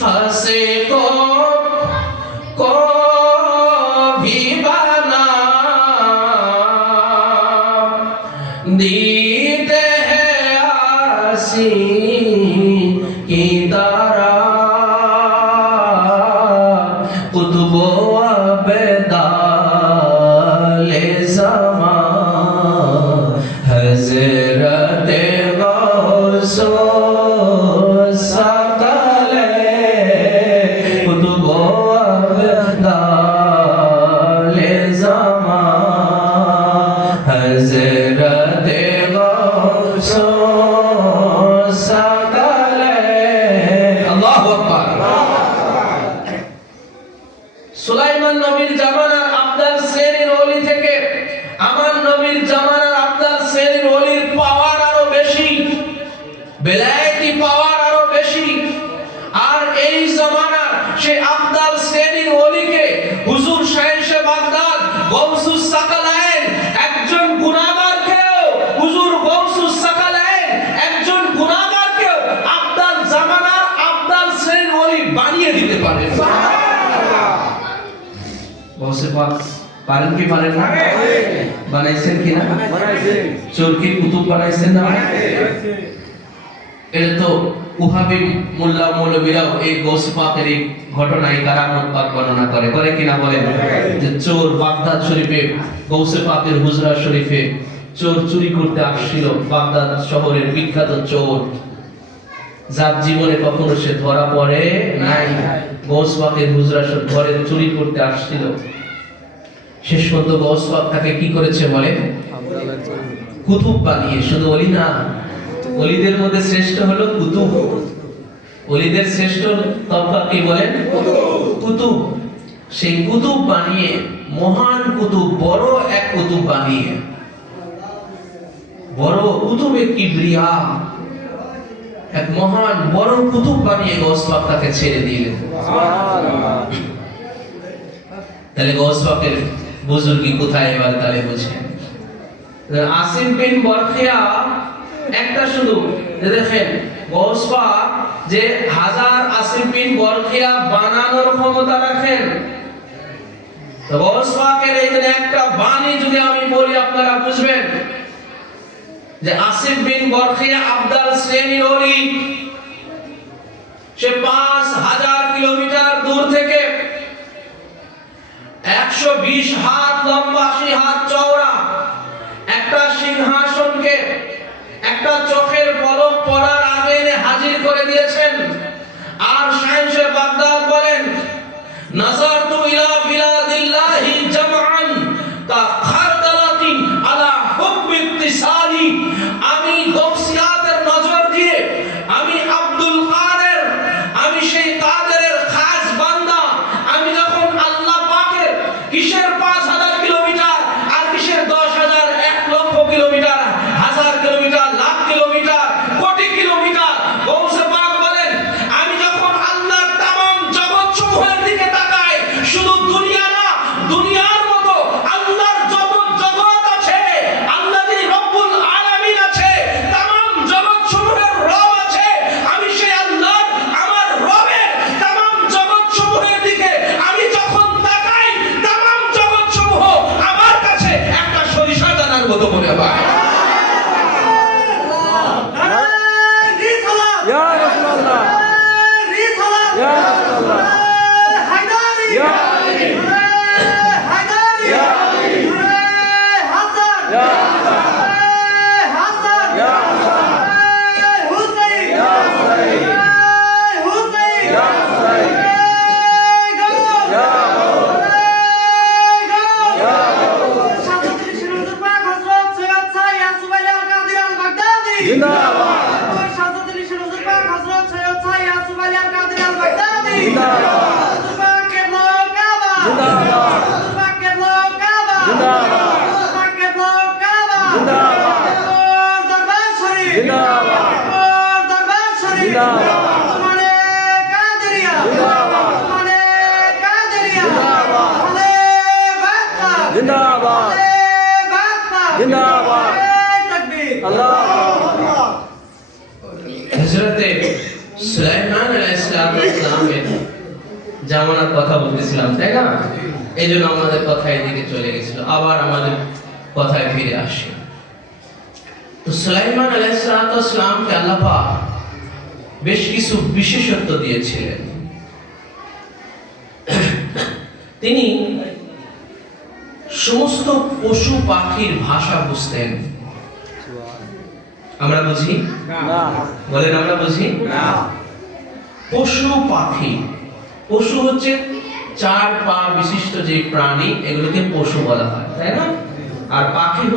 ফাঁসে কভি বানা। দিতে আসি কি তারা? কুতুব বেদা বেলায়েতি পাওয়ার আরও বেশি। আর এই জামানার সে আব্দাল শ্রেণির ওলিকে হুজুর শাহেশে বাগদাদ গৌসুস সাকালায়েন একজন গুনাহগারকেও হুজুর গৌসুস সাকালায়েন একজন গুনাহগারকেও আব্দাল জামানার আব্দাল শ্রেণির ওলি বানিয়ে দিতে পারে গৌসে পাক পারেন কি পারেন না? বানাইছেন কি না? চোর কি কুতুব বানাইছেন না? এটা তো উহাবি মোল্লা মৌলবীরাও এই গৌসে পাকের এই ঘটনায় কারামত পাক বর্ণনা করে। করে কিনা বলেন? যে চোর বাগদাদ শরীফে গৌসে হুজরা শরীফে চোর চুরি করতে আসছিল। বাগদাদ শহরের বিখ্যাত চোর। যার জীবনে কখনো সে ধরা পড়ে নাই। গৌস হুজরা ঘরে চুরি করতে আসছিল। শেষ পর্যন্ত গৌস তাকে কি করেছে বলে কুতুব বানিয়ে, শুধু অলি না অলিদের মধ্যে শ্রেষ্ঠ হলো কুতুব। অলিদের শ্রেষ্ঠ তবকা কি বলেন? কুতুব। সেই কুতুব বানিয়ে, মহান কুতুব, বড় এক কুতুব বানিয়ে। বড় কুতুবে কিবরিয়া এক মহান, বড় কুতুব বানিয়ে গৌস পাক তাকে ছেড়ে দিলেন। তাহলে গৌস পাকের বুজুর্গি কোথায় এবার তাহলে বুঝেন? আসিম বিন বরখিয়া একটা শুধু দেখেন গৌস পাক যে হাজার আসিম বিন বরখিয়া বানানোর ক্ষমতা রাখেন। তো গৌস পাকের এই যে একটা বাণী যদি আমি বলি, আপনারা বুঝবেন যে আসিফ বিন বরখিয়া আবদাল শ্রেণির সে পাঁচ হাজার কিলোমিটার দূর থেকে একশো বিশ হাত লম্বা, আশি হাত চওড়া একটা সিংহাসনকে একটা চোখের পলক পড়ার আগে হাজির করে দিয়েছেন। আর সায়েন্সে বাগদাদ বলেন নাজারতু levanta a mão e. Zindabad. जिंदाबाद জামানার কথা বলতেছিলাম তাই না? এই জন্য আমাদের কথা এদিকে চলে গেছিল আবার আমাদের কথায় ফিরে তো সুলাইমান আলাইসালামকে আল্লাপা বেশ কিছু বিশেষত্ব দিয়েছিলেন। তিনি সমস্ত পশু পাখির ভাষা বুঝতেন। আমরা বুঝি? বলেন আমরা বুঝি? না। পশু পাখি। পশু হচ্ছে চার পা বিশিষ্ট যে প্রাণী, এগুলোকে পশু বলা হয়, তাই না? আর পাখি